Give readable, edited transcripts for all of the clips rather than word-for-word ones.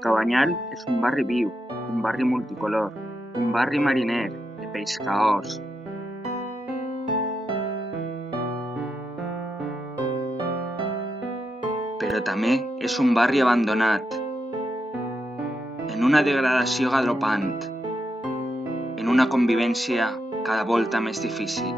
Cabanyal és un barri viu, un barri multicolor, un barri mariner, de pescadors. Però també és un barri abandonat, en una degradació galopant, en una convivència cada volta més difícil.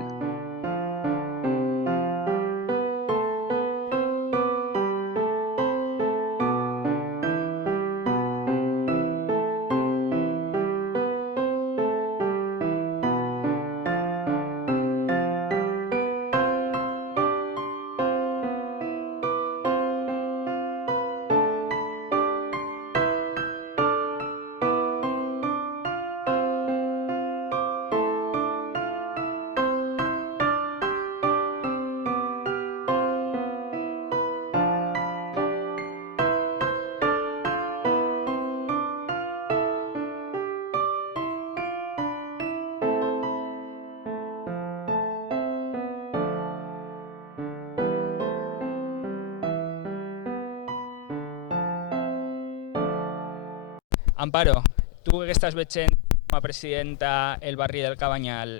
Amparo, tu que estàs veient com a presidenta el barri del Cabanyal,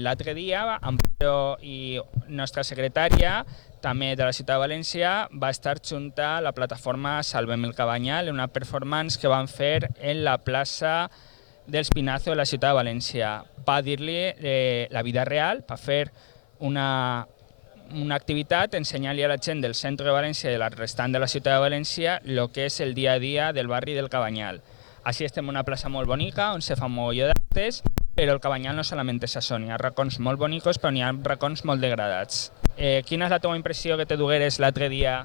l'altre dia Amparo i nostra secretària també de la ciutat de València va estar junta a la plataforma Salvem el Cabanyal en una performance que van fer en la plaça del Espinazo de la ciutat de València. Va dir-li la vida real, va fer una activitat ensenyant-li a la gent del centre de València i de la restant de la ciutat de València el que és el dia a dia del barri del Cabanyal. Així estem en una plaça molt bonica on se fa un mogolló d'actes, però el Cabanyal no solament és això, n'hi ha racons molt bonicos però n'hi ha racons molt degradats. Quina és la teva impressió que te dugueres l'altre dia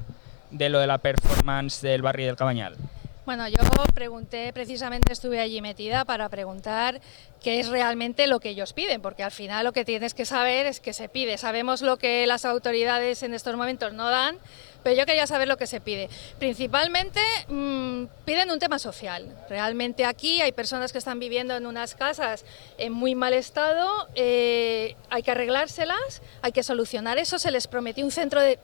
de lo de la performance del barri del Cabanyal? Bueno, yo pregunté, precisamente estuve allí metida para preguntar qué es realmente lo que ellos piden, porque al final lo que tienes que saber es que se pide. Sabemos lo que las autoridades en estos momentos no dan, pero yo quería saber lo que se pide. Principalmente piden un tema social. Realmente aquí hay personas que están viviendo en unas casas en muy mal estado, hay que arreglárselas, hay que solucionar eso. Se les prometió un centro de,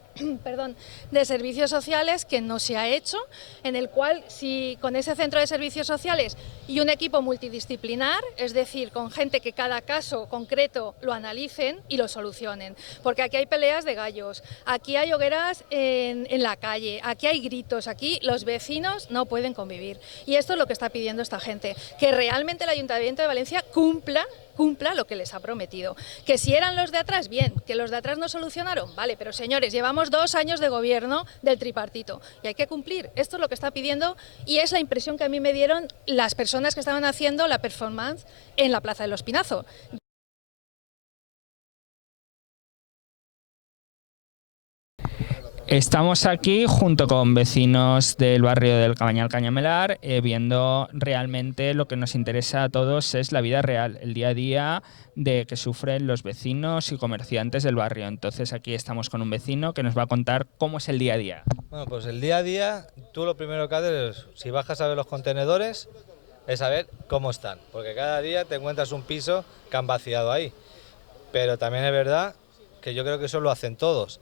de servicios sociales que no se ha hecho, en el cual si con ese centro de servicios sociales y un equipo multidisciplinar, es decir, con gente que cada caso concreto lo analicen y lo solucionen. Porque aquí hay peleas de gallos, aquí hay hogueras en la calle, aquí hay gritos, aquí los vecinos no pueden convivir. Y esto es lo que está pidiendo esta gente, que realmente el Ayuntamiento de Valencia cumpla lo que les ha prometido. Que si eran los de atrás, bien, que los de atrás no solucionaron, vale, pero señores, llevamos 2 años de gobierno del tripartito y hay que cumplir. Esto es lo que está pidiendo y es la impresión que a mí me dieron las personas que estaban haciendo la performance en la Plaza del Espinazo. Estamos aquí junto con vecinos del barrio del Cabanyal Cañamelar, viendo realmente lo que nos interesa a todos es la vida real, el día a día de que sufren los vecinos y comerciantes del barrio. Entonces aquí estamos con un vecino que nos va a contar cómo es el día a día. Bueno, pues el día a día, tú lo primero que haces, si bajas a ver los contenedores, es saber cómo están, porque cada día te encuentras un piso que han vaciado ahí. Pero también es verdad que yo creo que eso lo hacen todos.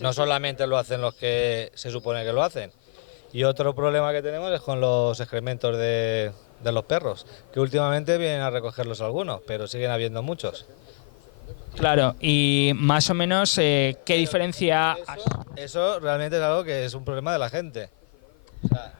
No solamente lo hacen los que se supone que lo hacen. Y otro problema que tenemos es con los excrementos de los perros, que últimamente vienen a recogerlos algunos, pero siguen habiendo muchos. Claro, y más o menos, ¿qué diferencia? Eso realmente es algo que es un problema de la gente. O sea,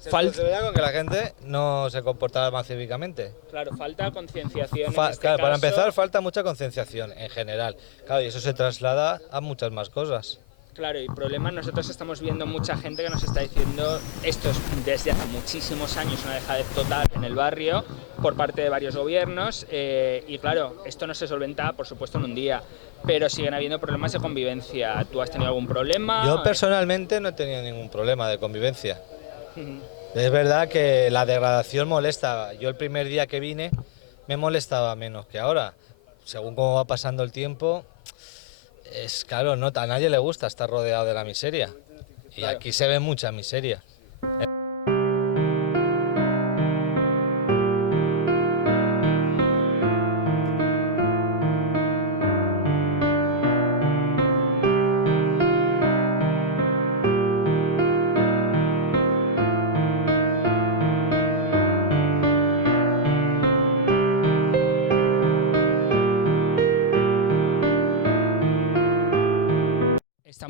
se soluciona con que la gente no se comporta más cívicamente. Claro, falta concienciación. Claro, para empezar falta mucha concienciación en general. Claro, y eso se traslada a muchas más cosas. Claro, y problemas, nosotros estamos viendo mucha gente que nos está diciendo esto es desde hace muchísimos años una dejadez total en el barrio por parte de varios gobiernos y claro, esto no se solventa por supuesto en un día, pero siguen habiendo problemas de convivencia. ¿Tú has tenido algún problema? Yo personalmente no he tenido ningún problema de convivencia. Es verdad que la degradación molesta. Yo el primer día que vine me molestaba menos que ahora. Según cómo va pasando el tiempo, es claro, no, a nadie le gusta estar rodeado de la miseria. Y claro, aquí se ve mucha miseria.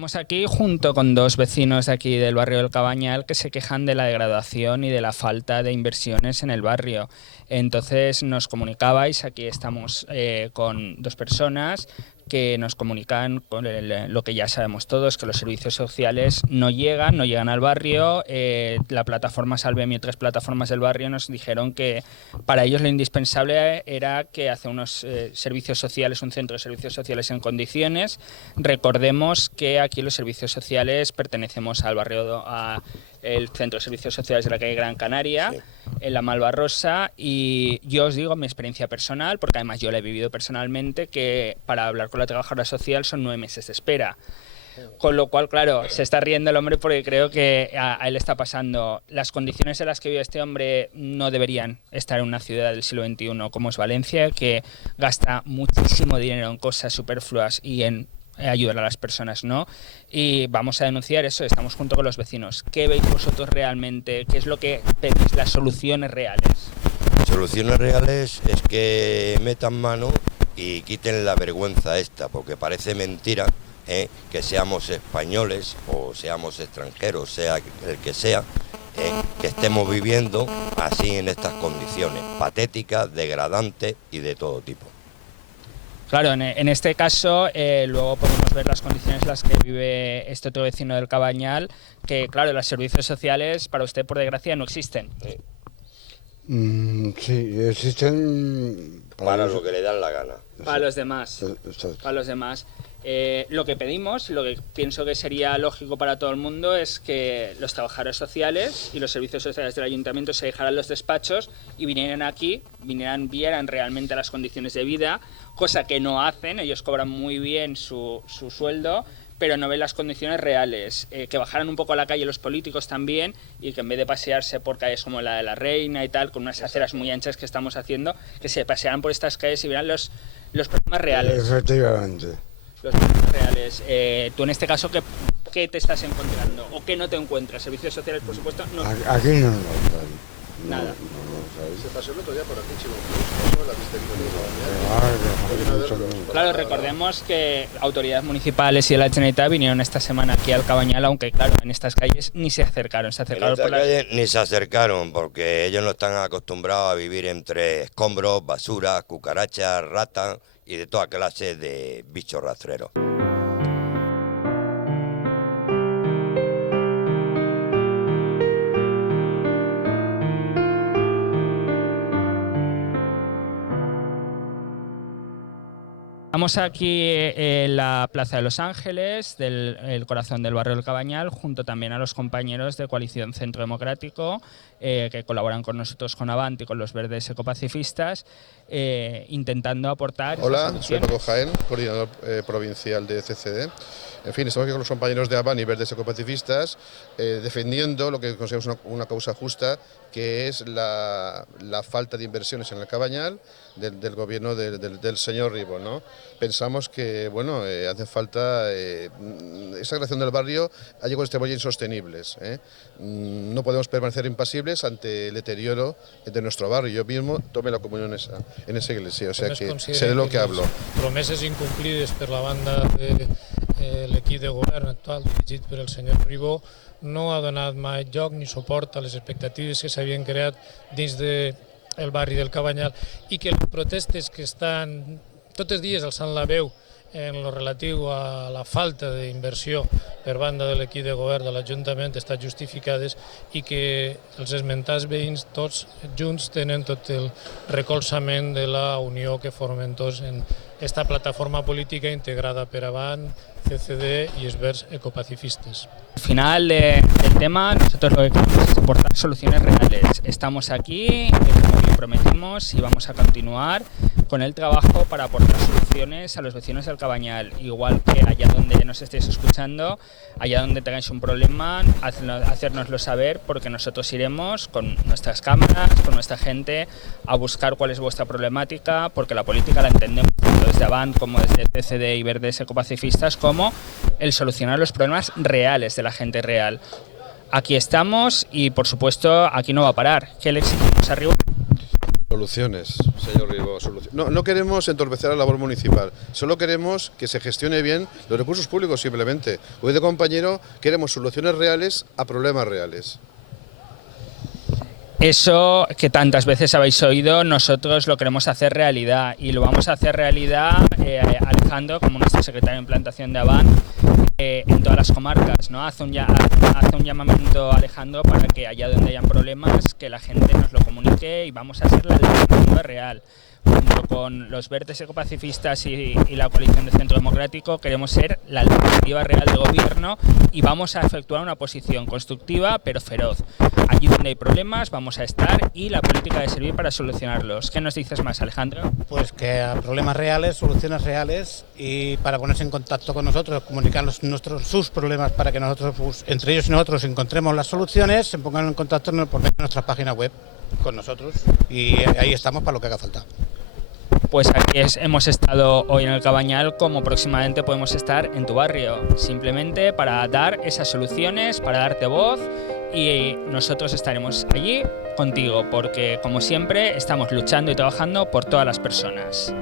Estamos aquí junto con dos vecinos de aquí del barrio del Cabañal que se quejan de la degradación y de la falta de inversiones en el barrio. Entonces nos comunicabais, aquí estamos con dos personas que nos comunican con lo que ya sabemos todos, que los servicios sociales no llegan al barrio. La plataforma Salvem y otras plataformas del barrio nos dijeron que para ellos lo indispensable era que hace unos servicios sociales, un centro de servicios sociales en condiciones. Recordemos que aquí los servicios sociales pertenecemos al barrio, el Centro de Servicios Sociales de la calle Gran Canaria, sí, en la Malvarrosa, y yo os digo mi experiencia personal, porque además yo la he vivido personalmente, que para hablar con la trabajadora social son 9 meses de espera. Con lo cual, claro, se está riendo el hombre porque creo que a él está pasando. Las condiciones en las que vive este hombre no deberían estar en una ciudad del siglo XXI como es Valencia, que gasta muchísimo dinero en cosas superfluas y en ayudar a las personas, ¿no? Y vamos a denunciar eso, estamos junto con los vecinos. ¿Qué veis vosotros realmente? ¿Qué es lo que pedís, las soluciones reales? Soluciones reales es que metan mano y quiten la vergüenza esta, porque parece mentira que seamos españoles o seamos extranjeros, sea el que sea, que estemos viviendo así en estas condiciones, patéticas, degradantes y de todo tipo. Claro, en este caso luego podemos ver las condiciones en las que vive este otro vecino del Cabañal, que claro, los servicios sociales para usted por desgracia no existen. Sí, existen para lo que le dan la gana. Para los demás. Para los demás. Lo que pedimos, lo que pienso que sería lógico para todo el mundo es que los trabajadores sociales y los servicios sociales del ayuntamiento se dejaran los despachos y vinieran aquí, vieran realmente las condiciones de vida, cosa que no hacen. Ellos cobran muy bien su sueldo, pero no ven las condiciones reales. Que bajaran un poco a la calle los políticos también y que en vez de pasearse por calles como la de la Reina y tal, con unas aceras muy anchas que estamos haciendo, que se pasearan por estas calles y vieran los problemas reales. Efectivamente. Los problemas reales. Tú en este caso, ¿qué te estás encontrando? ¿O qué no te encuentras? Servicios sociales, por supuesto, no. Aquí no lo están. Nada. Se pasó el otro día por aquí, chico. Pasó la pista. Claro, recordemos que autoridades municipales y de la Generalitat vinieron esta semana aquí al Cabañal, aunque claro, en estas calles ni se acercaron. Se acercaron en estas calles ni se acercaron, porque ellos no están acostumbrados a vivir entre escombros, basura, cucarachas, ratas y de toda clase de bichos rastreros. Estamos aquí en la Plaza de Los Ángeles, el corazón del barrio del Cabañal, junto también a los compañeros de Coalición Centro Democrático, que colaboran con nosotros con Avant y con los verdes ecopacifistas, intentando aportar... Hola, soy Paco Jaén, coordinador provincial de CCD. En fin, estamos aquí con los compañeros de Avant y verdes ecopacifistas, defendiendo lo que consideramos una causa justa, que es la falta de inversiones en el Cabañal del gobierno del señor Ribó, ¿no? Pensamos que, bueno, hace falta... esa creación del barrio ha llegado a extremos insostenibles. No podemos permanecer impasibles ante el deterioro de nuestro barrio. Yo mismo tomé la comunión en esa iglesia, o sea que sé de lo que hablo. Promeses incomplides per la banda de l'equip de govern actual dirigit per el senyor Ribó no ha donat mai lloc ni suport a les expectatives que s'havien creat dins del barri del Cabanyal i que les protestes que estan tots els dies alçant la veu en lo relatiu a la falta d'inversió per banda de l'equip de govern de l'Ajuntament estan justificades i que els esmentats veïns tots junts tenen tot el recolzament de la unió que formen tots en esta plataforma política integrada per Avant, CCD y els verds ecopacifistas. Al final del tema, nosotros lo que queremos es aportar soluciones reales. Estamos aquí, como bien prometimos, y vamos a continuar con el trabajo para aportar soluciones a los vecinos del Cabañal. Igual que allá donde nos estéis escuchando, allá donde tengáis un problema, hacérnoslo saber, porque nosotros iremos con nuestras cámaras, con nuestra gente, a buscar cuál es vuestra problemática, porque la política la entendemos tanto desde Avant como desde CCD y verdes ecopacifistas, como el solucionar los problemas reales de la gente real. Aquí estamos y, por supuesto, aquí no va a parar. ¿Qué le exigimos arriba? Soluciones, señor Ribó. No queremos entorpecer la labor municipal, solo queremos que se gestione bien los recursos públicos simplemente. Hoy de compañero queremos soluciones reales a problemas reales. Eso que tantas veces habéis oído, nosotros lo queremos hacer realidad y lo vamos a hacer realidad, Alejandro, como nuestro secretario de implantación de Avant, en todas las comarcas, ¿no? Hace un llamamiento, Alejandro, para que allá donde hayan problemas, que la gente nos lo comunique y vamos a ser la alternativa real. Junto con los verdes ecopacifistas y la coalición de Centro Democrático queremos ser la alternativa real del gobierno y vamos a efectuar una oposición constructiva pero feroz. Allí donde hay problemas vamos a estar y la política debe servir para solucionarlos. ¿Qué nos dices más, Alejandro? Pues que a problemas reales, soluciones reales y para ponerse en contacto con nosotros, comunicarnos sus problemas para que nosotros, pues, entre ellos y nosotros, encontremos las soluciones, se pongan en contacto por medio de nuestra página web con nosotros y ahí estamos para lo que haga falta. Pues aquí hemos estado hoy en el Cabañal, como próximamente podemos estar en tu barrio, simplemente para dar esas soluciones, para darte voz y nosotros estaremos allí contigo porque como siempre estamos luchando y trabajando por todas las personas.